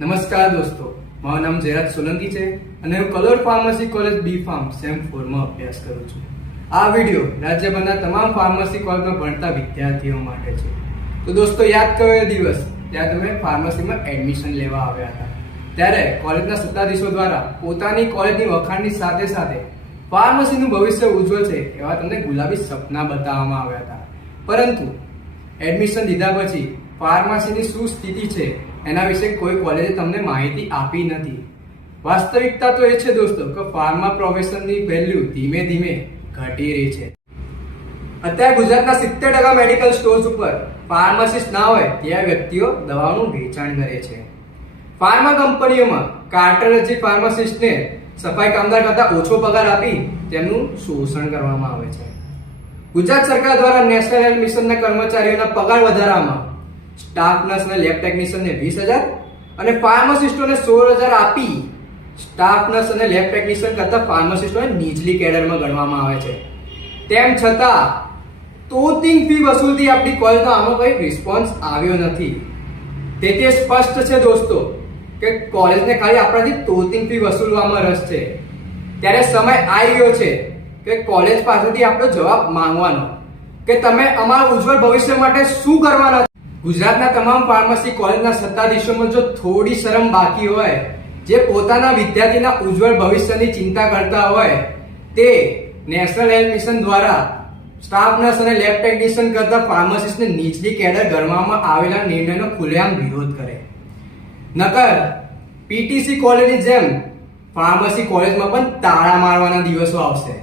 નમસ્કાર દોસ્તો, મારું નામ જયરાજ સોલંકી છે અને હું કલોર pharmacy college B pharm sem ફોરમાં અભ્યાસ કરું છું. આ વીડિયો રાજ્યભરના તમામ ફાર્મસી કોલેજમાં ભણતા વિદ્યાર્થીઓ માટે છે. તો દોસ્તો, યાદ કરો દિવસ ત્યાં તમે ફાર્મસીમાં એડમિશન લેવા આવ્યા હતા. ત્યારે કોલેજના સત્તાધીશો દ્વારા પોતાની કોલેજની વખાણની સાથે સાથે ફાર્મસીનું ભવિષ્ય ઉજ્જવળ છે એવા તમને ગુલાબી સપના બતાવવામાં આવ્યા હતા. પરંતુ એડમિશન લીધા પછી ફાર્મસીની શું સ્થિતિ છે એના વિશે કોઈ કોલેજે તમને માહિતી આપી નથી. વાસ્તવિકતા તો એ છે દોસ્તો કે ફાર્મા પ્રોફેશનની વેલ્યુ ધીમે ધીમે ઘટી રહી છે. અત્યારે ગુજરાતના સિત્તેર ટકા મેડિકલ સ્ટોર્સ ઉપર ફાર્માસિસ્ટ ના હોય ત્યાં વ્યક્તિઓ દવાઓનું વેચાણ કરે છે. ફાર્મા કંપનીઓમાં કાર્ટરજી ફાર્માસિસ્ટને સફાઈ કામદાર કરતા ઓછો પગાર આપી તેમનું શોષણ કરવામાં આવે છે. ગુજરાત સરકાર દ્વારા નેશનલ હેલ્થ મિશનના કર્મચારીઓના પગાર વધારવામાં સ્ટાફ નર્સ અને લેબ ટેકનિશિયનને વીસ હજાર અને ફાર્માસિસ્ટોને સોળ હજાર આપી સ્ટાફ નર્સ અને લેબ ટેકનિશિયન કરતા ફાર્માસિસ્ટોને નીચલી કેડરમાં ગણવામાં આવે છે તેમ છતાં, તોતિંગ ફી વસૂલતી આપણી કોલેજનો આમાં કોઈ રિસ્પોન્સ આવ્યો નથી તેથી સ્પષ્ટ છે દોસ્તો કે કોલેજને ખાલી આપણાથી તોતિંગ ફી વસૂલવામાં રસ છે ત્યારે સમય આવી ગયો છે કે કોલેજ પાસેથી આપણો જવાબ માંગવાનો કે તમે અમારા ઉજ્જવળ ભવિષ્ય માટે શું કરવાના? ગુજરાતના તમામ ફાર્મસી કોલેજના સત્તાધીશોમાં જો થોડી શરમ બાકી હોય, જે પોતાના વિદ્યાર્થીના ઉજ્જવળ ભવિષ્યની ચિંતા કરતા હોય, તે નેશનલ હેલ્થ મિશન દ્વારા સ્ટાફ નર્સ અને લેબ ટેકનિશિયન કરતા ફાર્માસિસ્ટને નીચલી કેડર ગણવામાં આવેલા નિર્ણયનો ખુલ્લેઆમ વિરોધ કરે. નકર પીટીસી કોલેજની જેમ ફાર્મસી કોલેજમાં પણ તાળા મારવાના દિવસો આવશે.